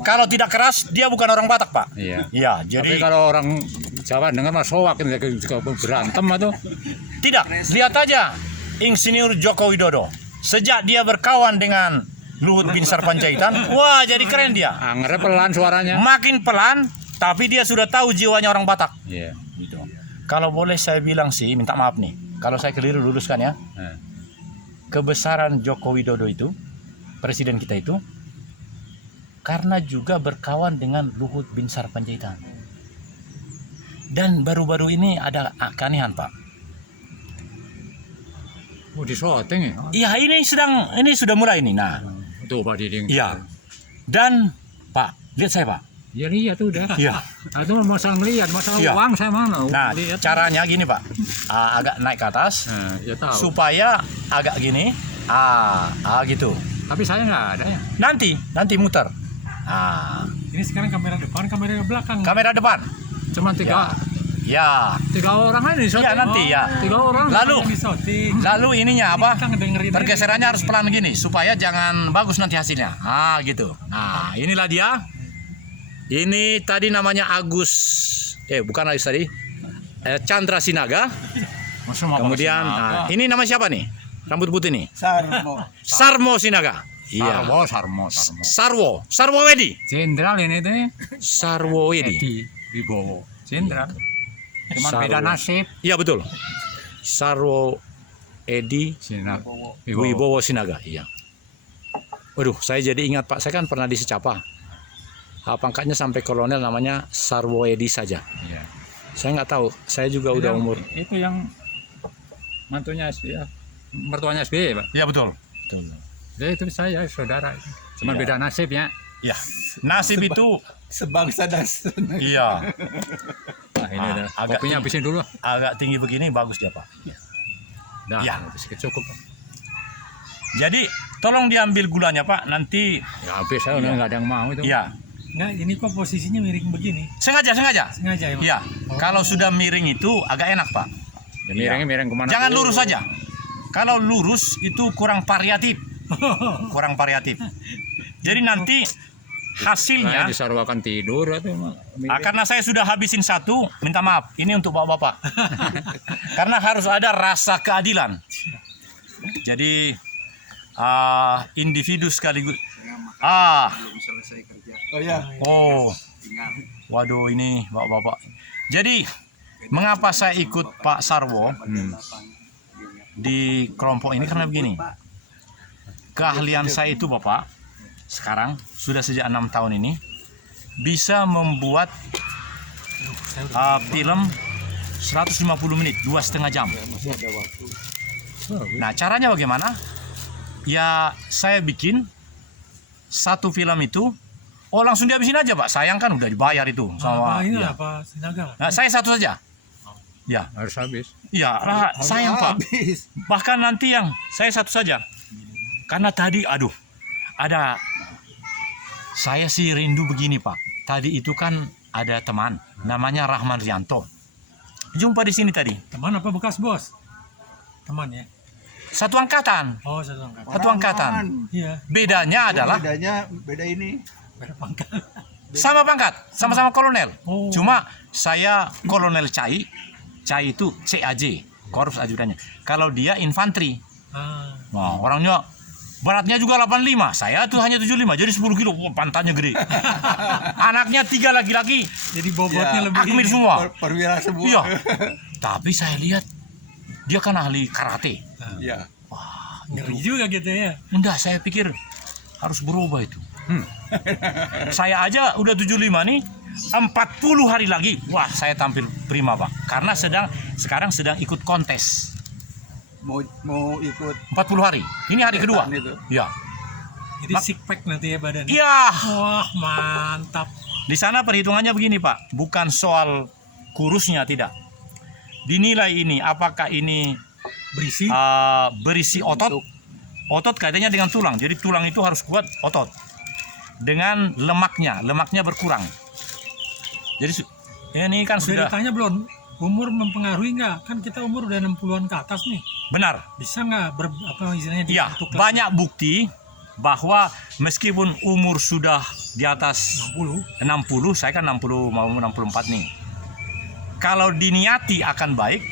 Kalau tidak keras, dia bukan orang Batak, Pak. Iya. Iya, Tapi jadi kalau orang Jawa dengar mas soak ini berantem atau tidak. Lihat aja Insinyur Joko Widodo. Sejak dia berkawan dengan Luhut Binsar Panjaitan, wah jadi keren dia. anggernya pelan suaranya. Makin pelan, tapi dia sudah tahu jiwanya orang Batak. Iya. Gitu. Kalau boleh saya bilang sih, minta maaf nih. Kalau saya keliru luruskan ya. Nah, Kebesaran Joko Widodo itu, presiden kita itu, karena juga berkawan dengan Luhut Binsar Panjaitan. Dan baru-baru ini ada keanehan, Pak. di syuting ya. Iya, ini sudah mulai nih. Nah, Tuh Pak Diding. iya. Dan Pak, lihat saya, Pak. Ya lihat tuh udah. Iya. Itu masalah ngelihat, masalah Iya. uang saya mana. Nah, Lihat. caranya gini, Pak. Agak naik ke atas Nah, ya tahu. supaya agak gini. Gitu. Tapi saya nggak ada ya. Nanti muter. Ini sekarang kamera depan, kamera belakang. Kamera depan. Cuma tiga Ya. orang aja di syuting. Ya, nanti ya. 3 orang. Lalu Yang disorting. Lalu ininya apa? Kita ngedengerin aja. Pergeserannya harus pelan gini supaya jangan bagus nanti hasilnya. Gitu. Nah, inilah dia. Ini tadi namanya Agus. Bukan Agus tadi. Chandra Sinaga. Kemudian ini nama siapa nih? Rambut putih nih. Sarmo Sinaga. Iya. Sarwo Wedi. Jenderal ini tuh. Sarwo Wedi. Edi Wibowo. Jenderal. Cuma Sarwo. beda nasib. Iya betul. Sarwo Edi Jenderal Wibowo Sinaga. Iya. Waduh, saya jadi ingat Pak. Saya kan pernah di Secapa. Pangkatnya sampai kolonel, namanya Sarwo Edi saja. Iya. Saya nggak tahu. Saya juga udah umur. Itu yang mantunya SBY ya. Mertuanya SBY ya, Pak. Iya betul. Betul. Ya, itu saya saudara. Cuma Iya. beda nasib ya. Ya. Nasib itu Sebangsa dan iya Nah, ini udah. agak Kopinya habisin dulu. agak tinggi begini bagus dia, Pak. Nah, Iya. sedikit cukup. Jadi tolong diambil gulanya, Pak. Nanti Ya habis saya udah nggak ada yang mau itu. ya Nggak, ini kok posisinya miring begini. sengaja. Sengaja ya, Pak? Iya. Kalau sudah miring itu agak enak, Pak. Ya, miringnya miring kemana? Jangan dulu. lurus saja. Kalau lurus itu kurang variatif. Jadi nanti Saya hasilnya disarwakan tidur atau karena saya sudah habisin satu, minta maaf. Ini untuk bapak-bapak. Karena harus ada rasa keadilan. Jadi individu sekaligus. Oh ya. Oh. Waduh, ini bapak-bapak. Jadi mengapa saya ikut Pak Sarwo di kelompok ini karena begini. Keahlian saya itu Bapak sekarang sudah sejak 6 tahun ini bisa membuat film 150 menit, 2,5 jam. Nah, caranya bagaimana? Ya, saya bikin satu film itu, langsung dihabisin aja, Pak. Sayang kan udah dibayar itu sama. Ini Ya. apa? Sinaga. Nah, saya satu saja. Ya, harus habis. iya, sayang Pak. Habis. Bahkan nanti yang saya satu saja. Karena tadi, ada. Saya sih rindu begini Pak. Tadi itu kan ada teman, namanya Rahman Rianto. Jumpa di sini tadi. Teman apa bekas bos? Teman ya. Satu angkatan. Oh, satu angkatan. Satu angkatan. Iya. Bedanya adalah Beda ini. Beda pangkat. sama pangkat, sama-sama kolonel. Oh. Cuma saya kolonel Cai itu CAJ, Korps Ajudannya. Kalau dia infanteri. Nah, orangnya beratnya juga 85, saya tuh hanya 75, jadi 10 kilo, pantatnya gede. Anaknya 3 laki-laki, Jadi bobotnya Ya, lebih. akmir semua. Perwira semua. Iya. Tapi saya lihat dia kan ahli karate. Iya. Ngeri juga gitu ya. Enggak, saya pikir harus berubah itu. Saya aja udah 75 nih, 40 hari lagi, wah saya tampil prima Pak. Karena sekarang sedang ikut kontes. Mau ikut 40 hari. Ini hari kedua. Itu. Ya. Jadi six pack nanti ya badannya. Iya. Wah, mantap. Di sana perhitungannya begini Pak, bukan soal kurusnya tidak. Dinilai ini apakah ini Berisi. berisi otot. Otot kaitannya dengan tulang. Jadi tulang itu harus kuat otot. Dengan lemaknya berkurang. Jadi ini kan Udah sudah ditanya belum? Umur mempengaruhi nggak? Kan kita umur udah 60-an ke atas nih. benar. Bisa nggak istilahnya Iya, dibentuk lagi? banyak bukti bahwa meskipun umur sudah di atas 60, saya kan 60 mau 64 nih. Kalau diniati akan baik,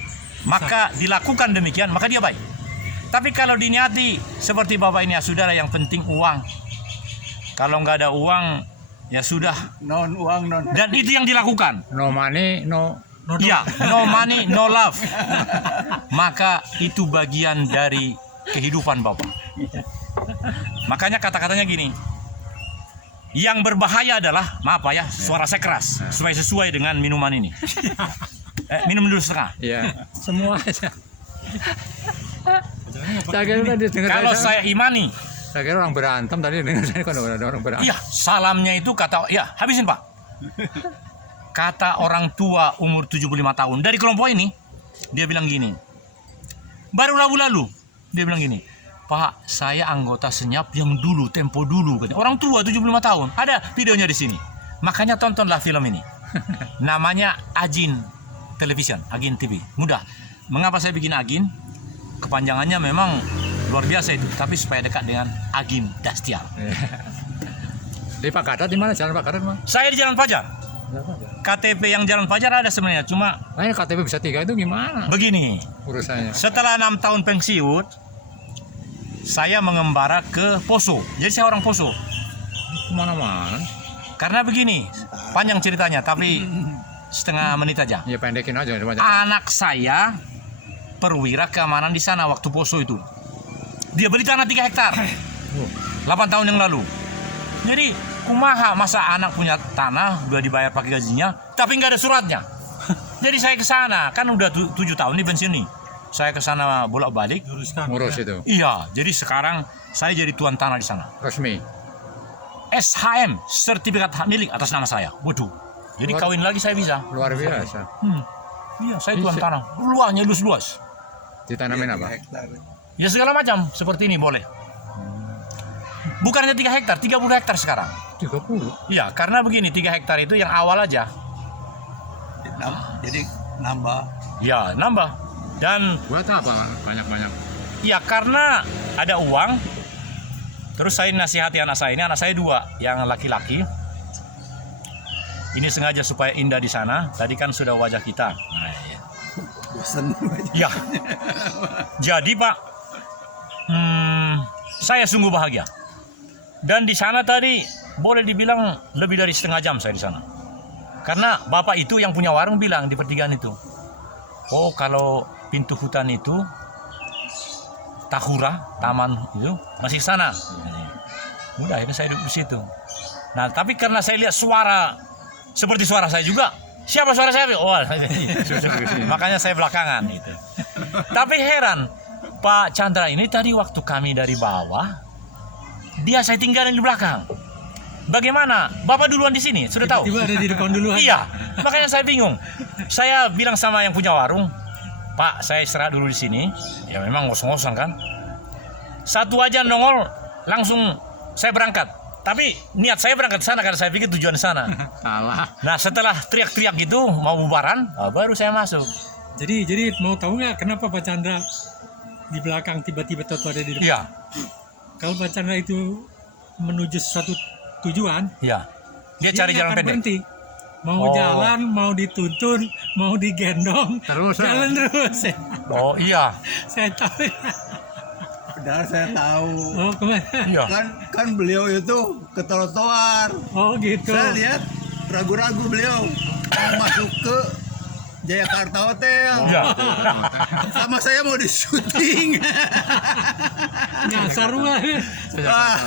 maka dilakukan demikian, maka dia baik. Tapi kalau diniati seperti Bapak ini ya saudara, yang penting uang. Kalau nggak ada uang, ya sudah. Non uang non. Dan itu yang dilakukan. No money, no. Ya, no money, no love. Maka itu bagian dari kehidupan Bapak. Makanya kata-katanya gini. Yang berbahaya adalah, maaf Pak ya, suara saya keras supaya sesuai dengan minuman ini. Minum dulu setengah. Iya, semua aja. Saya kira tadi dengar Kalau saya imani, saya kira orang berantem tadi dengar saya kan ada orang berantem. iya, salamnya itu kata, ya habisin Pak. Kata orang tua umur 75 tahun dari kelompok ini, dia bilang gini. Baru Rabu lalu, dia bilang gini, Pak, saya anggota senyap yang dulu, tempo dulu. Orang tua 75 tahun, ada videonya di sini. Makanya tontonlah film ini. Namanya Agin Television, Agin TV. Mudah. Mengapa saya bikin Agin? Kepanjangannya memang luar biasa itu, tapi supaya dekat dengan Agim Dastiar. Di Pak Kadat di mana? Jalan Pak Kadat, Bang? Saya di Jalan Fajar. KTP yang Jalan Fajar ada sebenarnya, cuma Nah, KTP bisa 3 itu gimana begini. urusannya? Setelah 6 tahun pensiun, saya mengembara ke Poso. Jadi saya orang Poso. Kemana-mana. Karena begini, panjang ceritanya, tapi setengah menit aja. Ya pendekin aja. Anak saya perwira keamanan di sana waktu Poso itu. Dia beli tanah 3 hektar. 8 tahun yang lalu. Jadi, kumaha masa anak punya tanah, udah dibayar pakai gajinya, tapi nggak ada suratnya. Jadi saya ke sana, kan udah 7 tahun nih pensiun nih. Saya ke sana bolak-balik. Ngurus itu. Iya, jadi sekarang saya jadi tuan tanah di sana. Resmi. SHM, sertifikat hak milik atas nama saya. Waduh. Jadi kawin lagi saya bisa. Luar biasa. Iya, saya tuan tanah. Luasnya luas-luas. Ditanamin apa? Hektar. Ya segala macam, seperti ini boleh. Bukannya 3 hektar, 30 hektar sekarang. 30. Iya, karena begini, 3 hektar itu yang awal aja. Jadi nambah. Ya, nambah. Dan Buat apa banyak-banyak? ya karena ada uang. Terus saya nasihati anak saya 2, yang laki-laki. Ini sengaja supaya indah di sana. Tadi kan sudah wajah kita. Nah, ya. Bosan. Ya. Jadi Pak, saya sungguh bahagia. Dan di sana tadi boleh dibilang lebih dari setengah jam saya di sana. Karena bapak itu yang punya warung bilang di pertigaan itu, oh kalau pintu hutan itu, Tahura, taman itu masih ke sana. Udah, akhirnya saya duduk di situ. Nah, tapi karena saya lihat suara seperti suara saya juga, siapa suara saya? Oh, makanya saya belakangan gitu. Tapi heran, Pak Chandra ini tadi waktu kami dari bawah, dia saya tinggalin di belakang. Bagaimana? Bapak duluan di sini, sudah tahu? Tiba-tiba ada di depan duluan. Iya, makanya saya bingung. Saya bilang sama yang punya warung, Pak, saya istirahat dulu di sini. Ya memang ngos-ngosan kan. Satu aja nongol, langsung saya berangkat. Tapi niat saya berangkat ke sana karena saya pikir tujuan sana. Salah. Nah setelah teriak-teriak gitu mau bubaran, baru saya masuk. Jadi mau tahu nggak kenapa Pak Chandra di belakang tiba-tiba tahu ada di depan? Iya, Kalau Pak Chandra itu menuju suatu tujuan, iya. Dia cari nggak jalan akan pendek. berhenti. Mau Oh. jalan, mau dituntun, mau digendong, Terus, jalan terus. Oh iya, Saya tahu. Padahal saya tahu. Oh kemana? iya. Kan beliau itu ke trotoar. Oh gitu. Saya lihat ragu-ragu beliau mau masuk ke Jayakarta Hotel. Iya. Sama saya mau di syuting. Nyasar banget. Wah,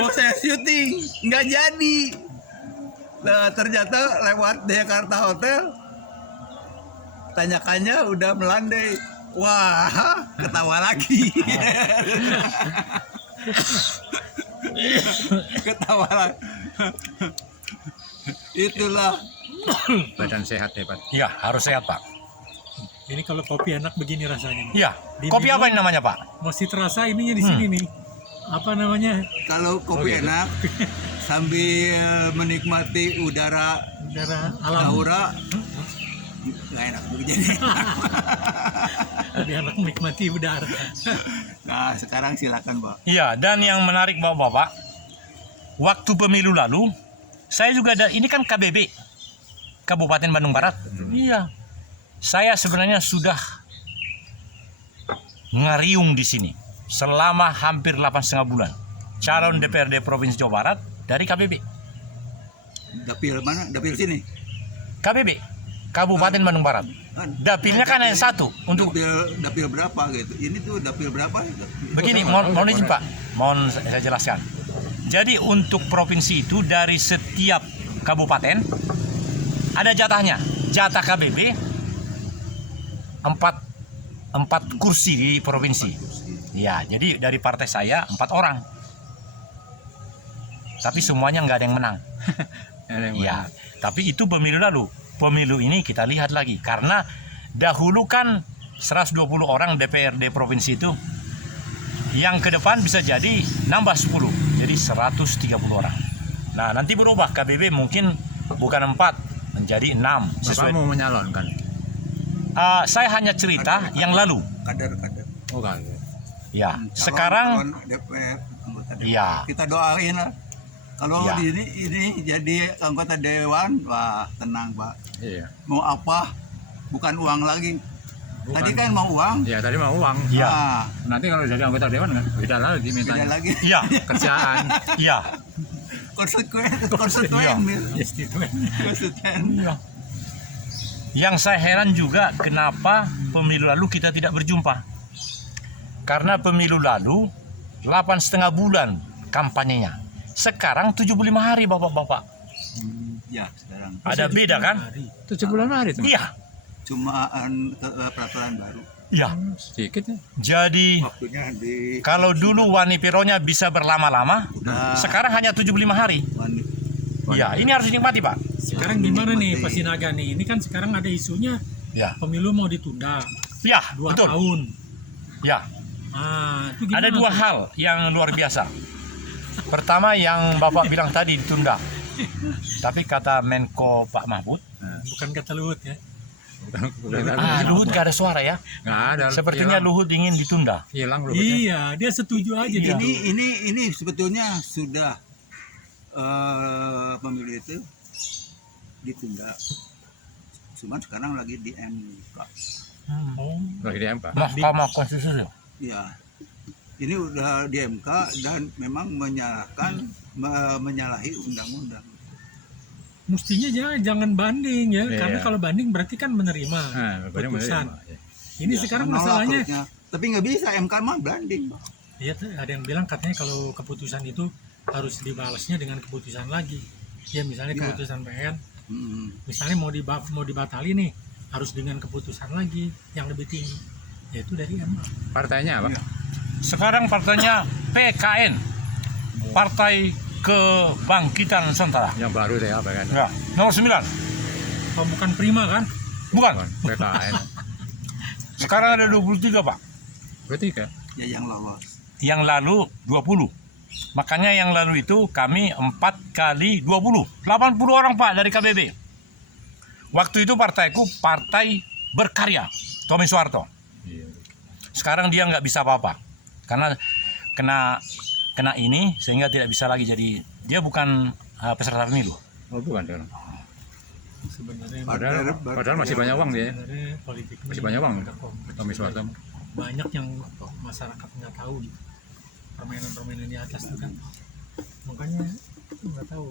mau saya syuting nggak jadi. Nah, ternyata lewat Jayakarta Hotel, tanyakannya udah melandai. Wah, ketawa lagi. Ketawa lagi. Itulah. Badan sehat hebat. Iya, harus sehat Pak. Ini kalau kopi enak begini rasanya. Iya. Di Kopi apa minum, ini namanya Pak? Masih terasa ininya di sini nih. Apa namanya? Kalau kopi gitu. enak sambil menikmati udara Udara alam. Tahura nggak enak begini. Biar menikmati udara. Nah, sekarang silakan, Pak. Iya, dan yang menarik Bapak-bapak, waktu pemilu lalu, saya juga ada, ini kan KBB, Kabupaten Bandung Barat. Iya, saya sebenarnya sudah ngariung di sini selama hampir 8,5 bulan. Calon DPRD Provinsi Jawa Barat dari KBB. Dapil mana? Dapil sini. KBB, Kabupaten Bandung Barat. Dapilnya kan hanya satu untuk dapil berapa gitu. Ini tuh dapil berapa? begini, mohon izin Pak, mohon saya jelaskan. Jadi untuk provinsi itu dari setiap kabupaten ada jatahnya. Jatah KBB 4 kursi di provinsi. Ya, jadi dari partai saya 4 orang. Tapi semuanya nggak ada yang menang. Ya, tapi itu pemilu lalu. Pemilu ini kita lihat lagi karena dahulu kan 120 orang DPRD provinsi itu, yang ke depan bisa jadi nambah 10, jadi 130 orang. Nah, nanti berubah KBB mungkin bukan 4 menjadi 6 Bapak mau menyalonkan? Saya hanya cerita yang lalu. Kader. Oh kan. Ya, sekarang Calon DPR, anggota DPR. ya, Kita doain lah. Kalau Ya. ini jadi anggota dewan, wah tenang, Pak. Iya. Mau apa? Bukan uang lagi. Bukan. Tadi kan mau uang. Ya tadi mau uang. ya, Nah, Nanti kalau jadi anggota dewan kan beda lagi beda mintanya. lagi. ya, Kerjaan. ya, Konsekuen. Iya. Konsekuen. ya. Yang saya heran juga kenapa pemilu lalu kita tidak berjumpa. Karena pemilu lalu 8,5 bulan kampanyenya. Sekarang 75 hari Bapak-bapak. Ya, sekarang Ada beda kan? 70 hari itu. Iya. cuma peraturan baru. Iya. Sedikit ya. Jadi Waktunya di kalau dulu Wani Pironya bisa berlama-lama, udah sekarang hanya 75 hari. Iya, ini harus dinikmati, Pak. Sekarang gimana nih Pak Sinaga nih? Ini kan sekarang ada isunya Ya. pemilu mau ditunda Ya, 2 betul. tahun. Ya. Itu gimana Ada 2 tuh? hal yang luar biasa. Pertama yang Bapak bilang tadi ditunda. Tapi kata Menko Pak Mahfud, Bukan kata Luhut ya. Luhut gak ada suara ya. Nggak ada. Sepertinya hilang. Luhut ingin ditunda. Hilang loh. Iya, dia setuju aja Iya. dia. Ini sebetulnya sudah pemilu itu ditunda. Cuman sekarang lagi di MK. Oh, Lagi di MP. Mahkamah Konstitusi. Ya. Ini udah di MK dan memang menyalahi undang-undang. mestinya jangan banding ya, Iya. karena kalau banding berarti kan menerima Nah, putusan. benar. Ini Ya, sekarang menolak masalahnya, harusnya. Tapi nggak bisa, MK mah banding, Pak. ya ada yang bilang katanya kalau keputusan itu harus dibalasnya dengan keputusan lagi. Ya misalnya Ya. keputusan PN, Hmm. misalnya mau dibatali nih, harus dengan keputusan lagi yang lebih tinggi, yaitu dari MK. Partainya apa? Sekarang partainya PKN, Partai Kebangkitan Nusantara. Yang baru deh apa kan? Ya, nomor 9. Oh, bukan Prima kan? Bukan. PKN. Sekarang ada 23, Pak. Berarti kan? Ya yang lolos. Yang lalu 20. Makanya yang lalu itu kami 4 kali 20. 80 orang, Pak, dari KBB. Waktu itu partaiku Partai Berkarya, Tommy Soeharto. Iya. Sekarang dia nggak bisa apa-apa. Karena kena ini sehingga tidak bisa lagi jadi, dia bukan peserta pemilu. Oh bukan dong. Sebenarnya Padahal masih banyak uang dia. sebenarnya politik ini Masih banyak uang. agak kompleks. Tommy Soeharto. Banyak yang masyarakat nggak tahu gitu, permainan-permainan di atas itu kan, makanya nggak tahu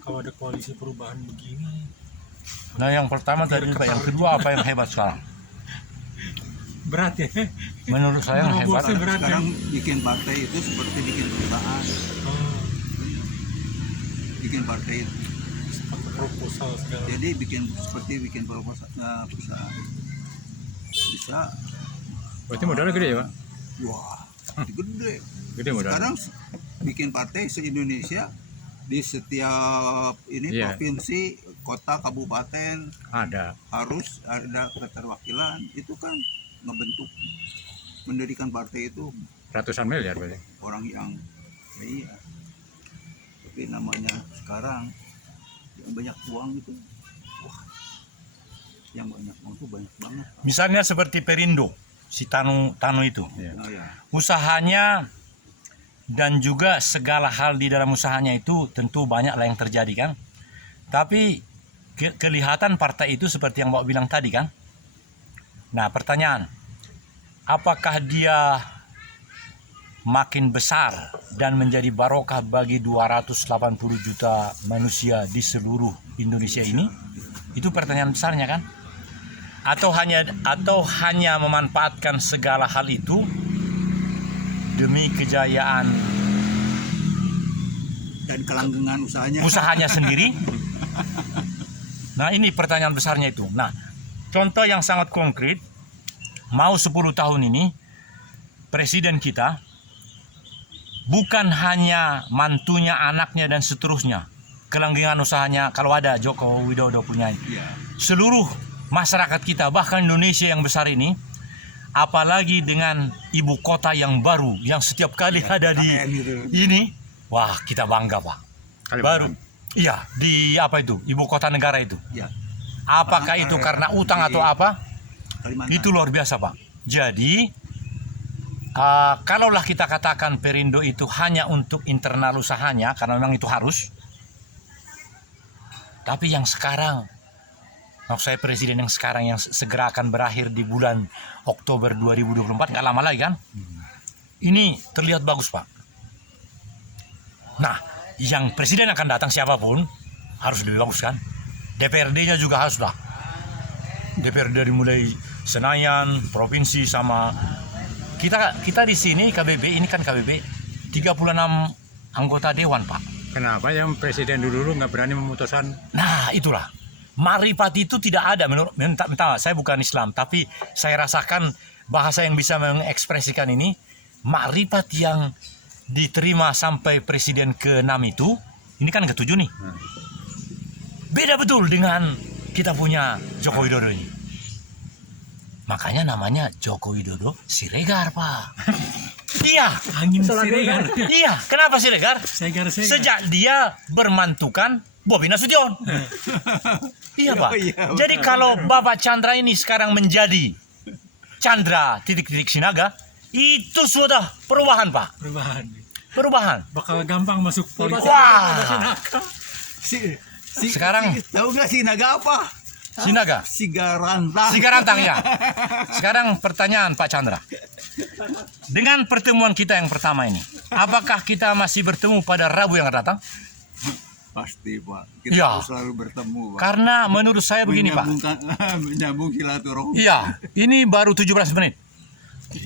kalau ada koalisi perubahan begini. Nah, yang pertama tadi, Pak. Yang kedua apa yang hebat sekarang? Berat ya. Menurut saya yang hebat. Nerobosnya berat ya. Sekarang bikin partai itu seperti bikin perusahaan. Oh, Bikin partai itu. seperti proposal segala. Jadi seperti bikin perusahaan. Bisa, Berarti modalnya gede ya Pak? wah, gede. Gede modalnya. Sekarang bikin partai se-Indonesia di setiap ini Iya. provinsi, kota, kabupaten Ada. harus ada keterwakilan. Itu kan ngebentuk, mendirikan partai itu Ratusan miliar berarti. orang yang iya. Tapi namanya sekarang yang banyak uang itu, wah, Yang banyak itu banyak banget. Misalnya seperti Perindo, si Tanu itu. Oh, ya. Usahanya dan juga segala hal di dalam usahanya itu tentu banyak lah yang terjadi kan. Tapi kelihatan partai itu seperti yang Bapak bilang tadi kan. Nah pertanyaan, apakah dia makin besar dan menjadi barokah bagi 280 juta manusia di seluruh Indonesia ini? Itu pertanyaan besarnya kan? Atau hanya memanfaatkan segala hal itu demi kejayaan Dan kelanggengan usahanya sendiri? Nah ini pertanyaan besarnya itu. Nah contoh yang sangat konkret, mau 10 tahun ini presiden kita bukan hanya mantunya, anaknya dan seterusnya, kelanggengan usahanya kalau ada Joko Widodo punya. Iya. Seluruh masyarakat kita, bahkan Indonesia yang besar ini, apalagi dengan ibu kota yang baru yang setiap kali ada di ini, wah kita bangga Pak. Baru, iya di apa itu ibu kota negara itu. Iya. Apakah itu karena utang atau apa? Kalimantan. Itu luar biasa Pak. Jadi kalaulah kita katakan Perindo itu hanya untuk internal usahanya, karena memang itu harus. Tapi yang sekarang, maksud saya presiden yang sekarang yang segera akan berakhir di bulan Oktober 2024, nggak lama lagi kan? Ini terlihat bagus Pak. Nah, yang presiden akan datang siapapun harus lebih bagus kan? DPRD-nya juga harus lah. DPRD dari mulai Senayan, provinsi sama kita di sini KBB, ini kan KBB 36 anggota dewan Pak. Kenapa yang presiden dulu nggak berani memutuskan? Nah itulah, marifat itu tidak ada menurut mentah, saya bukan Islam, tapi saya rasakan bahasa yang bisa mengekspresikan ini, marifat yang diterima sampai presiden ke-6 itu, ini kan ke-7 nih. Beda betul dengan kita punya Joko Widodo ini. Makanya namanya Joko Widodo Siregar Pak. Iya, Angin Siregar. iya. Kenapa Siregar? Segar. Sejak dia bermantukan Bobi Nasution. Iya Pak. Jadi kalau Bapak Chandra ini sekarang menjadi Chandra titik-titik Sinaga, itu sudah perubahan Pak. Perubahan. Bakal gampang masuk politik. Wah. Sekarang Sekarang tahu nggak sih naga apa? Sinaga. Sigarantang. Sigarantang ya. Sekarang pertanyaan Pak Chandra. Dengan pertemuan kita yang pertama ini, apakah kita masih bertemu pada Rabu yang akan datang? Pasti Pak. Kita Ya. harus selalu bertemu Pak. Karena menurut saya begini Pak. Menyambung silaturahmi. Iya, ini baru 17 menit.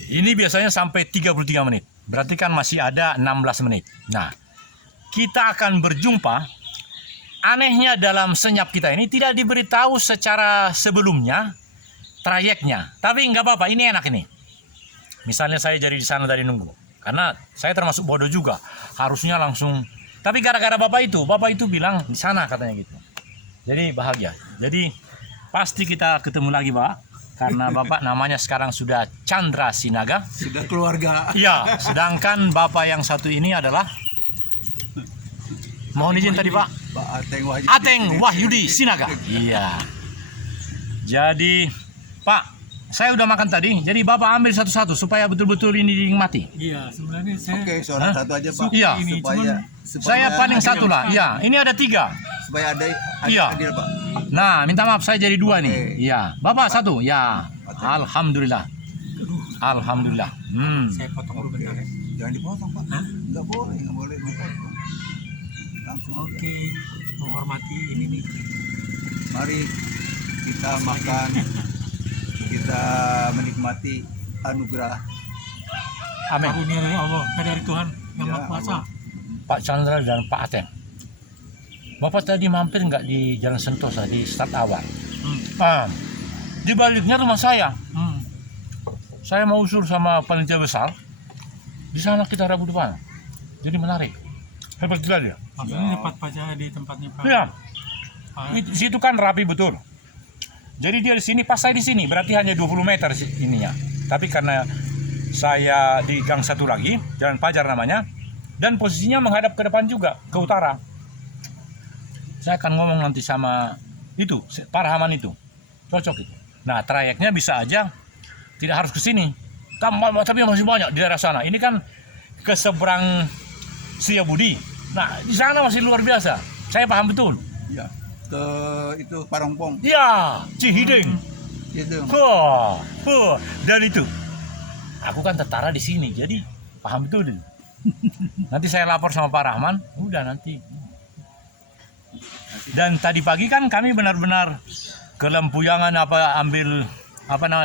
Ini biasanya sampai 33 menit. Berarti kan masih ada 16 menit. Nah, kita akan berjumpa. Anehnya dalam senyap kita ini tidak diberitahu secara sebelumnya trayeknya. Tapi nggak apa-apa, ini enak ini. Misalnya saya jadi di sana tadi nunggu. Karena saya termasuk bodoh juga. Harusnya langsung. Tapi gara-gara Bapak itu bilang di sana katanya gitu. Jadi bahagia. Jadi pasti kita ketemu lagi Pak. Karena Bapak namanya sekarang sudah Chandra Sinaga. Sudah keluarga. Iya, sedangkan Bapak yang satu ini adalah, mohon izin tadi Pak, Pak Ateng Ateng Wahyudi Sinaga. Iya. Jadi Pak, saya udah makan tadi. Jadi Bapak ambil satu-satu supaya betul-betul ini dinikmati. Iya, sebenarnya saya Oke, seorang Hah? satu aja Pak. Iya. ini Supaya Saya paling satu lah. Iya, ini ada 3. supaya ada Iya. adil Pak. Nah, minta maaf saya jadi 2 nih. Oke. Iya, Bapak 1. Ya. Alhamdulillah. Alhamdulillah. saya potong dulu bentar ya. Jangan dipotong Pak. Hah? Nggak boleh motong. Langsung aja. Oke, menghormati ini nih. Mari kita makan, kita menikmati anugerah. Amin. Karunia dari Allah, dari Tuhan yang Ya, Maha Kuasa. Pak Chandra dan Pak Ateng. Bapak tadi mampir nggak di Jalan Sentosa di start awal? Di baliknya rumah saya. Saya mau usul sama panitia besar. Di sana kita Rabu depan. Jadi menarik. Hebat sekali ya. Maksudnya cepat baca di tempatnya Pak. Iya. Pak. Di situ kan rapi betul. Jadi dia di sini, pas saya di sini, berarti hanya 20 meter ininya. Tapi karena saya di gang satu lagi, Jalan Pajar namanya, dan posisinya menghadap ke depan juga, ke utara. Saya akan ngomong nanti sama itu, Pak Rahman itu. cocok itu. Nah, trayeknya bisa aja tidak harus ke sini. Tapi masih banyak di daerah sana. Ini kan ke seberang Setiabudi. Nah, di sana masih luar biasa. Saya paham betul. Ya, ke itu Parongpong. Ya, Cihideng. Itu. Wah, dan itu. Aku kan tertara di sini, jadi paham betul. Nanti saya lapor sama Pak Rahman, udah nanti. Dan tadi pagi kan kami benar-benar ke Lempuyangan ambil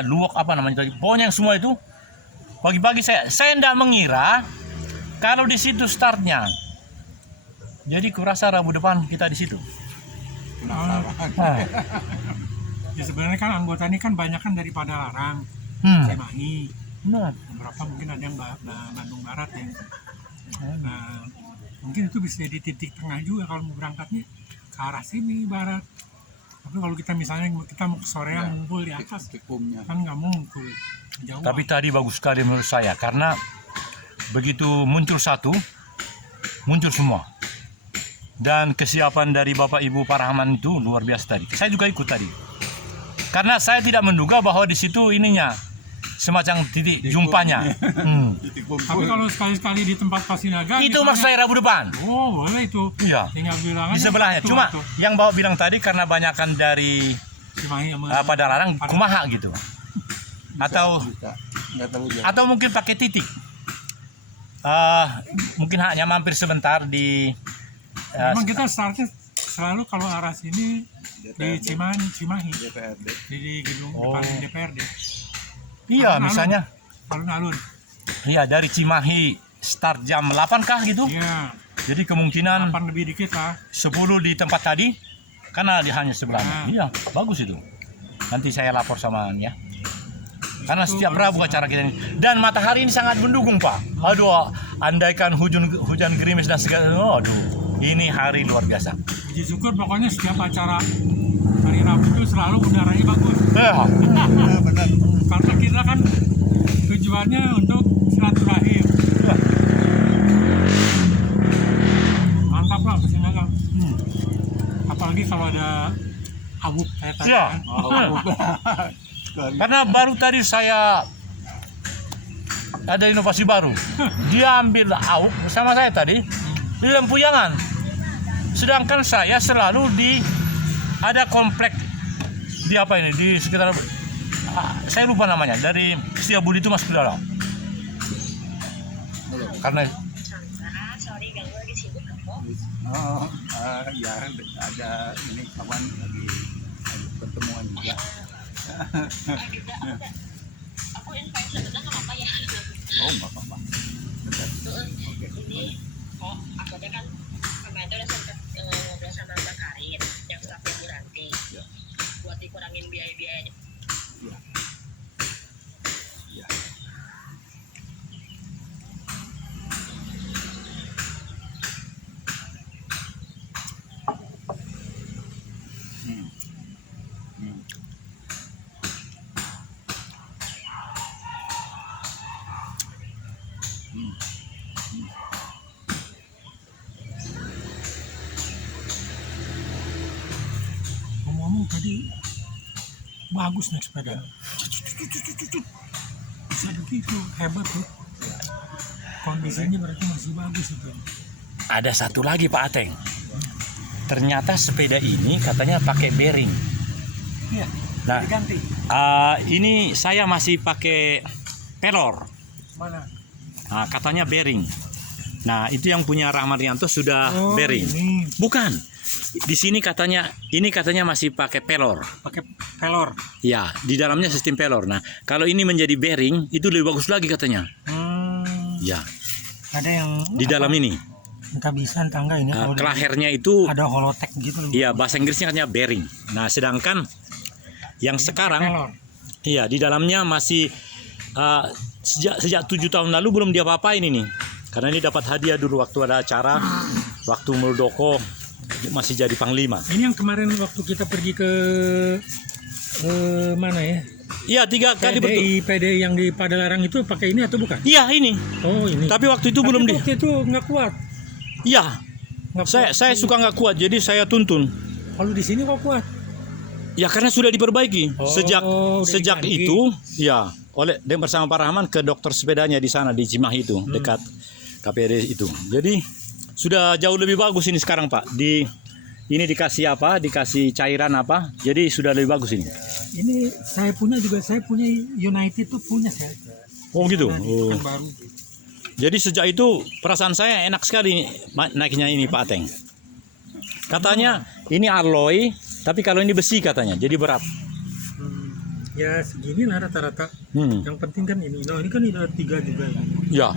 luwak tadi. Pokoknya yang semua itu pagi-pagi saya tidak mengira kalau di situ startnya. Jadi kurasa Rabu depan kita di situ. Nah. Ya sebenarnya kan anggota ini kan banyak kan dari Padalarang, Cimahi, Benar. beberapa mungkin ada yang Bandung Barat ya. Nah, mungkin itu bisa jadi titik tengah juga kalau mau berangkatnya ke arah sini barat. Tapi kalau kita misalnya kita mau ke sorean ngumpul di atas, kan nggak mungkin jauh. Tapi tadi bagus sekali menurut saya karena begitu muncul satu, muncul semua. Dan kesiapan dari Bapak Ibu Pak Rahman itu luar biasa tadi. Saya juga ikut tadi. Karena saya tidak menduga bahwa di situ ininya semacam titik jumpanya. Tapi kalau sekali-sekali di tempat Pasinaga Itu maksud saya Rabu depan. Oh, boleh itu. Iya. Tinggal bilang Di aja sebelahnya. waktu- Cuma waktu yang bawa bilang tadi karena banyakan dari Cimahi sama Padalarang kumaha gitu. Atau Nggak tahu jauh. atau mungkin pakai titik. Mungkin hanya mampir sebentar di Memang kita startnya selalu kalau arah sini di Cimahi, DPRD. di gedung Oh. depan DPRD. iya Alun-alun. misalnya Alun-alun. iya dari Cimahi start jam 8 kah gitu. Iya, Jadi kemungkinan 8 lebih dikit lah. 10 di tempat tadi karena di hanya sebelahnya. Iya, bagus itu. Nanti saya lapor sama ya. Karena setiap Rabu acara kita ini dan matahari ini sangat mendukung, Pak. Aduh, andaikan hujan gerimis dan segala, aduh, ini hari luar biasa. Puji syukur pokoknya setiap acara hari Rabu itu selalu udaranya bagus. Benar. Karena kita kan tujuannya untuk silaturahim. Mantap lah Pasinaga. Apalagi kalau ada awuk kayak tadi Iya. kan. Karena baru tadi saya ada inovasi baru. Dia ambil AUK bersama saya tadi di Lempuyangan. Sedangkan saya selalu ada komplek di apa ini di sekitar saya lupa namanya, dari Setiabudi itu masuk ke dalam. Karena Ya ada ini kawan lagi pertemuan juga. Aku invite sebenarnya nggak apa-apa ya. Oh, nggak apa-apa. Oke. Ini aku aja kan kemarin udah sempat ngobrol sama Mbak Karin yang stafnya Bu Ranti Ya. buat dikurangin biaya-biayanya. Ya. Ya. Ngomong-ngomong tadi bagus naik sepeda. Bisa begitu, hebat tuh. Kondisinya berarti masih bagus itu. ada satu lagi Pak Ateng. Ternyata sepeda ini katanya pakai bearing. Iya. Nah, Diganti. ini saya masih pakai pelor. Mana? Nah, katanya bearing. Nah, itu yang punya Rahman Rianto sudah bearing. Ini Bukan. Di sini katanya, ini katanya masih pakai pelor. pakai pelor. Ya, di dalamnya sistem pelor. Nah, kalau ini menjadi bearing, itu lebih bagus lagi katanya. Ya, Ada yang di dalam ini. entah bisa entah enggak ini. Kalau Kelahernya itu, ada holotek gitu loh. iya bahasa Inggrisnya katanya bearing. Nah, sedangkan yang sekarang, Pelor. iya di dalamnya masih sejak 7 tahun lalu belum dia apa-apain ini. Karena ini dapat hadiah dulu waktu ada acara, waktu Muldoko masih jadi panglima. Ini yang kemarin waktu kita pergi ke mana ya? Iya 3 kali betul. PDI yang di Padalarang itu pakai ini atau bukan? Iya ini. Oh ini. Tapi waktu itu belum di. Waktu itu nggak kuat. Iya. Nggak Saya kuat. suka nggak kuat, jadi saya tuntun. Kalau di sini kok kuat? Ya karena sudah diperbaiki Oh, sejak udah sejak diganti. itu ya oleh dan bersama Pak Rahman ke dokter sepedanya di sana di Cimahi itu dekat KPD itu. Jadi sudah jauh lebih bagus ini sekarang Pak. Ini dikasih apa? Dikasih cairan apa? Jadi sudah lebih bagus ini. Ini saya punya United tuh punya saya. Oh gitu. Nah, Oh. yang baru. Jadi sejak itu perasaan saya enak sekali naiknya ini Pak Ateng. Katanya ini alloy, tapi kalau ini besi katanya, jadi berat. Ya segini lah rata-rata. Hmm. Yang penting kan ini. Nah ini kan ada 3 juga. Ya.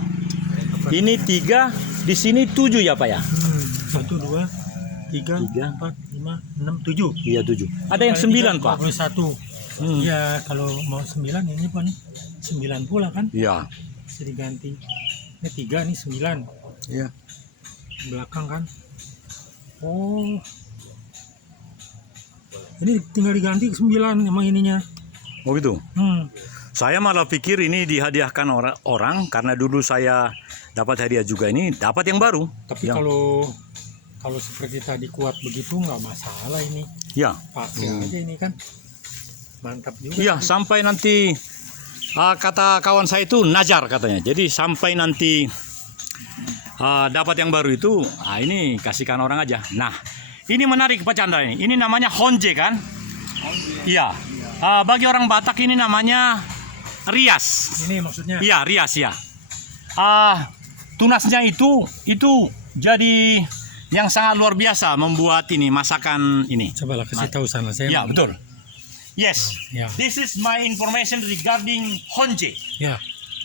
Ini 3, di sini 7 ya Pak ya? 1, 2, 3, 4, 5, 6, 7. Iya 7. Ada yang 9 Pak. 21. Hmm. Ya kalau mau 9 ini Pak nih 9 pula kan Iya. bisa diganti. Ini 3 nih 9. Iya. Belakang kan. Oh. Ini tinggal diganti ke 9 emang ininya. Oh gitu. Hmm. Saya malah pikir ini dihadiahkan orang karena dulu saya dapat hadiah juga ini dapat yang baru. Tapi Ya. kalau seperti tadi kuat begitu nggak masalah ini. Ya. Pakai aja ini kan. Mantap juga. Iya, sampai nanti kata kawan saya itu najar katanya. Jadi sampai nanti dapat yang baru itu, ini kasihkan orang aja. Nah, ini menarik Pak Chandra ini. Ini namanya honje kan? Iya. Bagi orang Batak ini namanya rias. Ini maksudnya. Iya, rias ya. Tunasnya itu jadi yang sangat luar biasa membuat ini masakan ini. Cobalah kasih tahu sana saya. Ya, betul. Yes. Ya. This is my information regarding honje. Ya.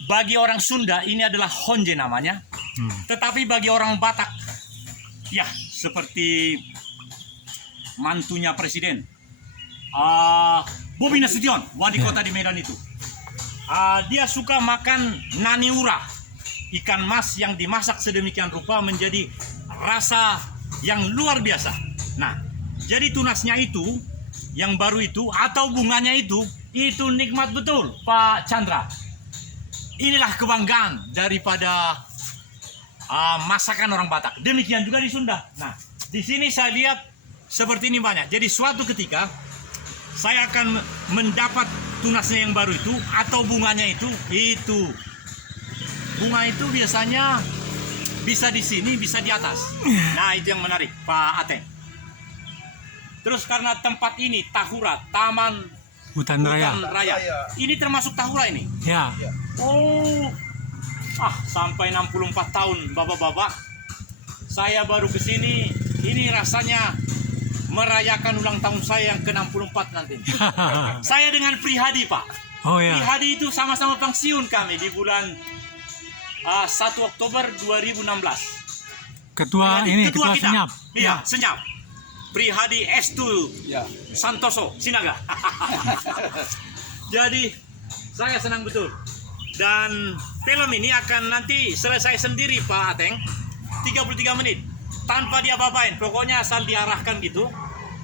Bagi orang Sunda ini adalah honje namanya. Tetapi bagi orang Batak, ya seperti mantunya presiden, Bobi Nasution, wali kota di Medan itu. Dia suka makan naniura, ikan mas yang dimasak sedemikian rupa menjadi rasa yang luar biasa. Nah, jadi tunasnya itu, yang baru itu atau bunganya itu nikmat betul, Pak Chandra. Inilah kebanggaan daripada masakan orang Batak. Demikian juga di Sunda. Nah, di sini saya lihat seperti ini banyak. Jadi suatu ketika saya akan mendapat tunasnya yang baru itu atau bunganya itu. Bunga itu biasanya bisa di sini, bisa di atas. Nah, itu yang menarik, Pak Ateng. Terus karena tempat ini Tahura, Taman Hutan Raya. Raya. Ini termasuk Tahura ini. Ya. Oh, sampai 64 tahun bapak-bapak. Saya baru ke sini. Ini rasanya merayakan ulang tahun saya yang ke-64 nanti. Saya dengan Prihadi, Pak. Oh ya. Prihadi itu sama-sama pensiun kami di bulan 1 Oktober 2016. Ketua Prihadi, ini ketua ketua kita. senyap. Iya, senyap. Prihadi Estu Ya. Santoso Sinaga. Jadi saya senang betul. Dan film ini akan nanti selesai sendiri Pak Ateng, 33 menit tanpa dia apa-apain. Pokoknya asal diarahkan gitu.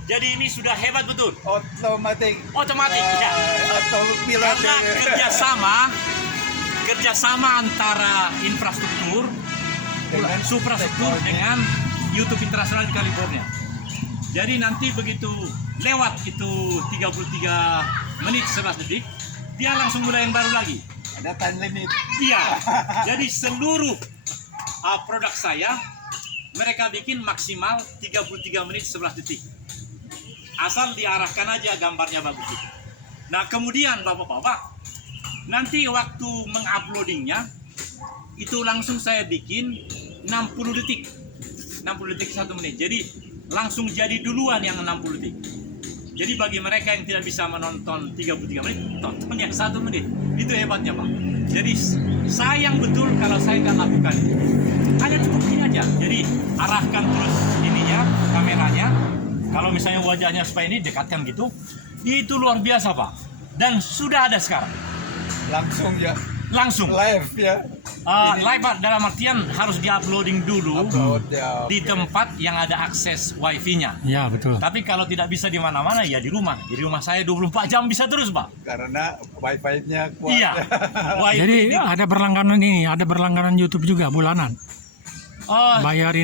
Jadi ini sudah hebat betul. Otomatis ya. Atau pilot Karena kerjasama antara infrastruktur dengan suprastruktur dengan YouTube Internasional di California. Jadi nanti begitu lewat itu 33 menit 11 detik, dia langsung mulai yang baru lagi. ada time limit. Iya. Jadi seluruh produk saya mereka bikin maksimal 33 menit 11 detik. Asal diarahkan aja gambarnya bagus itu. Nah, kemudian Bapak-bapak, nanti waktu menguploadingnya itu langsung saya bikin 60 detik. 60 detik 1 menit. Jadi langsung jadi duluan yang 60 detik. Jadi bagi mereka yang tidak bisa menonton 33 menit, tonton yang 1 menit. Itu hebatnya, Pak. Jadi sayang betul kalau saya nggak lakukan itu. Hanya cukup ini aja. Jadi arahkan terus ininya, kameranya. Kalau misalnya wajahnya supaya ini dekatkan gitu, itu luar biasa, Pak. Dan sudah ada sekarang. Langsung ya. Langsung. Live ya. Live Pak, dalam artian harus di-uploading dulu Upload ya. di tempat yang ada akses wifi-nya. Ya betul. Tapi kalau tidak bisa di mana-mana ya di rumah. Di rumah saya 24 jam bisa terus, Pak. Karena wifi-nya kuat. Iya. Wifi Jadi ini, ada berlangganan ini, ada berlangganan YouTube juga bulanan. Bayar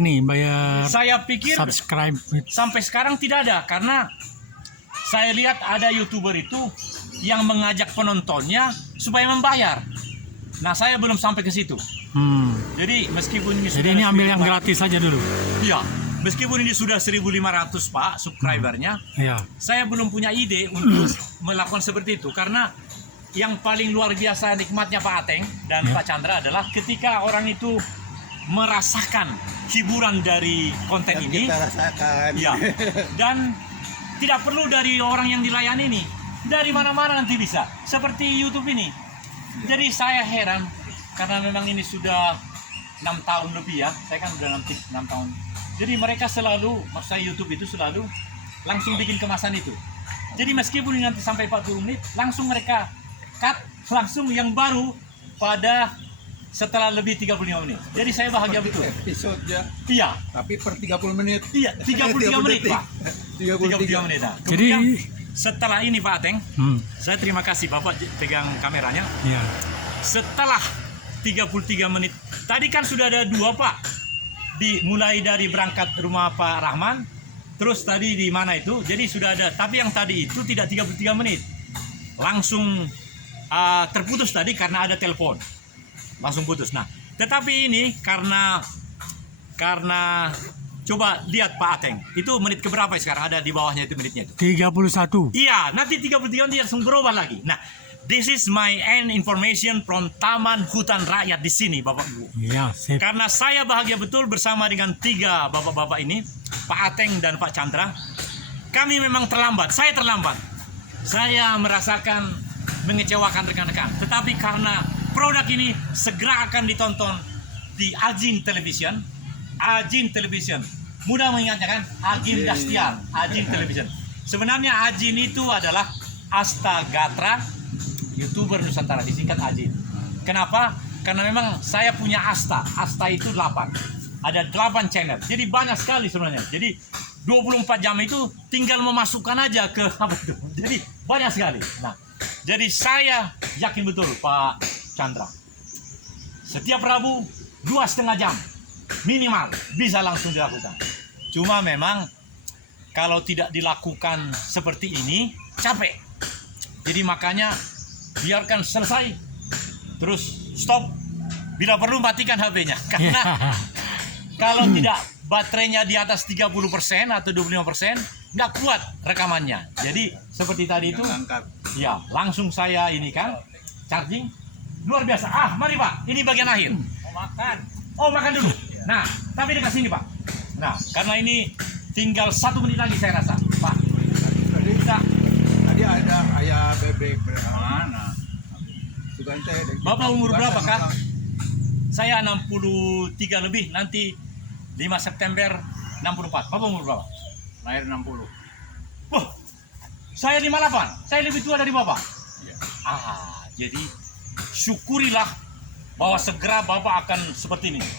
saya pikir subscribe. sampai sekarang tidak ada karena saya lihat ada YouTuber itu yang mengajak penontonnya supaya membayar. Nah, saya belum sampai ke situ. Jadi meskipun ini Jadi sudah ini ambil yang 1.500, gratis saja dulu. Iya, meskipun ini sudah 1.500 Pak subscribernya, Iya. saya belum punya ide untuk melakukan seperti itu karena yang paling luar biasa nikmatnya Pak Ateng dan Ya. Pak Chandra adalah ketika orang itu merasakan hiburan dari konten Yang ini, kita rasakan. ya, dan tidak perlu dari orang yang dilayani ini, dari mana-mana nanti bisa, seperti YouTube ini. Jadi saya heran karena memang ini sudah 6 tahun lebih ya, saya kan udah 6 tahun. Jadi mereka selalu, maksud saya YouTube itu selalu langsung bikin kemasan itu. Jadi meskipun ini nanti sampai 40 menit, langsung mereka cut langsung yang baru pada setelah lebih 35 menit. Jadi saya bahagia betul. Episode ya, Iya, tapi per 30 menit. iya 33 menit Pak. 33 33 menit. Nah. Jadi Kemudian setelah ini Pak Ateng, hmm, saya terima kasih Bapak pegang kameranya. iya. Setelah 33 menit, tadi kan sudah ada 2 Pak. Mulai dari berangkat rumah Pak Rahman, terus tadi di mana itu, jadi sudah ada. Tapi yang tadi itu tidak 33 menit. Langsung terputus tadi karena ada telepon. Langsung putus. Nah, tetapi ini karena coba lihat Pak Ateng, itu menit keberapa sekarang ada di bawahnya itu menitnya itu. 31. Iya, nanti 33 menit langsung berubah lagi. Nah, this is my end information from Taman Hutan Rakyat di sini, Bapak Ibu. Iya, sip. Karena saya bahagia betul bersama dengan 3 bapak-bapak ini, Pak Ateng dan Pak Chandra. Kami memang terlambat, saya terlambat. Saya merasakan mengecewakan rekan-rekan. Tetapi karena produk ini segera akan ditonton di Ajin Television. Ajin Television. Mudah mengingatnya kan? Ajin Dastiar, Ajin Television. Sebenarnya Ajin itu adalah Astagatra, YouTuber Nusantara, disingkat Ajin. Kenapa? Karena memang saya punya Asta. Asta itu 8. Ada 8 channel. Jadi banyak sekali sebenarnya. Jadi 24 jam itu tinggal memasukkan aja ke apa itu. Jadi banyak sekali. Nah, jadi saya yakin betul Pak Chandra. Setiap Rabu 2,5 jam minimal bisa langsung dilakukan. Cuma memang kalau tidak dilakukan seperti ini capek. Jadi makanya biarkan selesai, terus stop. Bila perlu matikan HP-nya. Karena kalau tidak baterainya di atas 30% atau 25%, nggak kuat rekamannya. Jadi seperti tadi itu, ya langsung saya ini kan charging luar biasa. Mari Pak, ini bagian akhir. Oh makan dulu. Nah, tapi dekat sini Pak. Nah, karena ini tinggal 1 menit lagi saya rasa, Pak. Tadi ada ayah bebek mana? Bapak umur berapa Kak? Saya 63 lebih, nanti 5 September 64. Bapak umur berapa? Lahir 60. Wah, saya 58. Saya lebih tua dari Bapak. Iya. Jadi syukurilah bahwa segera Bapak akan seperti ini.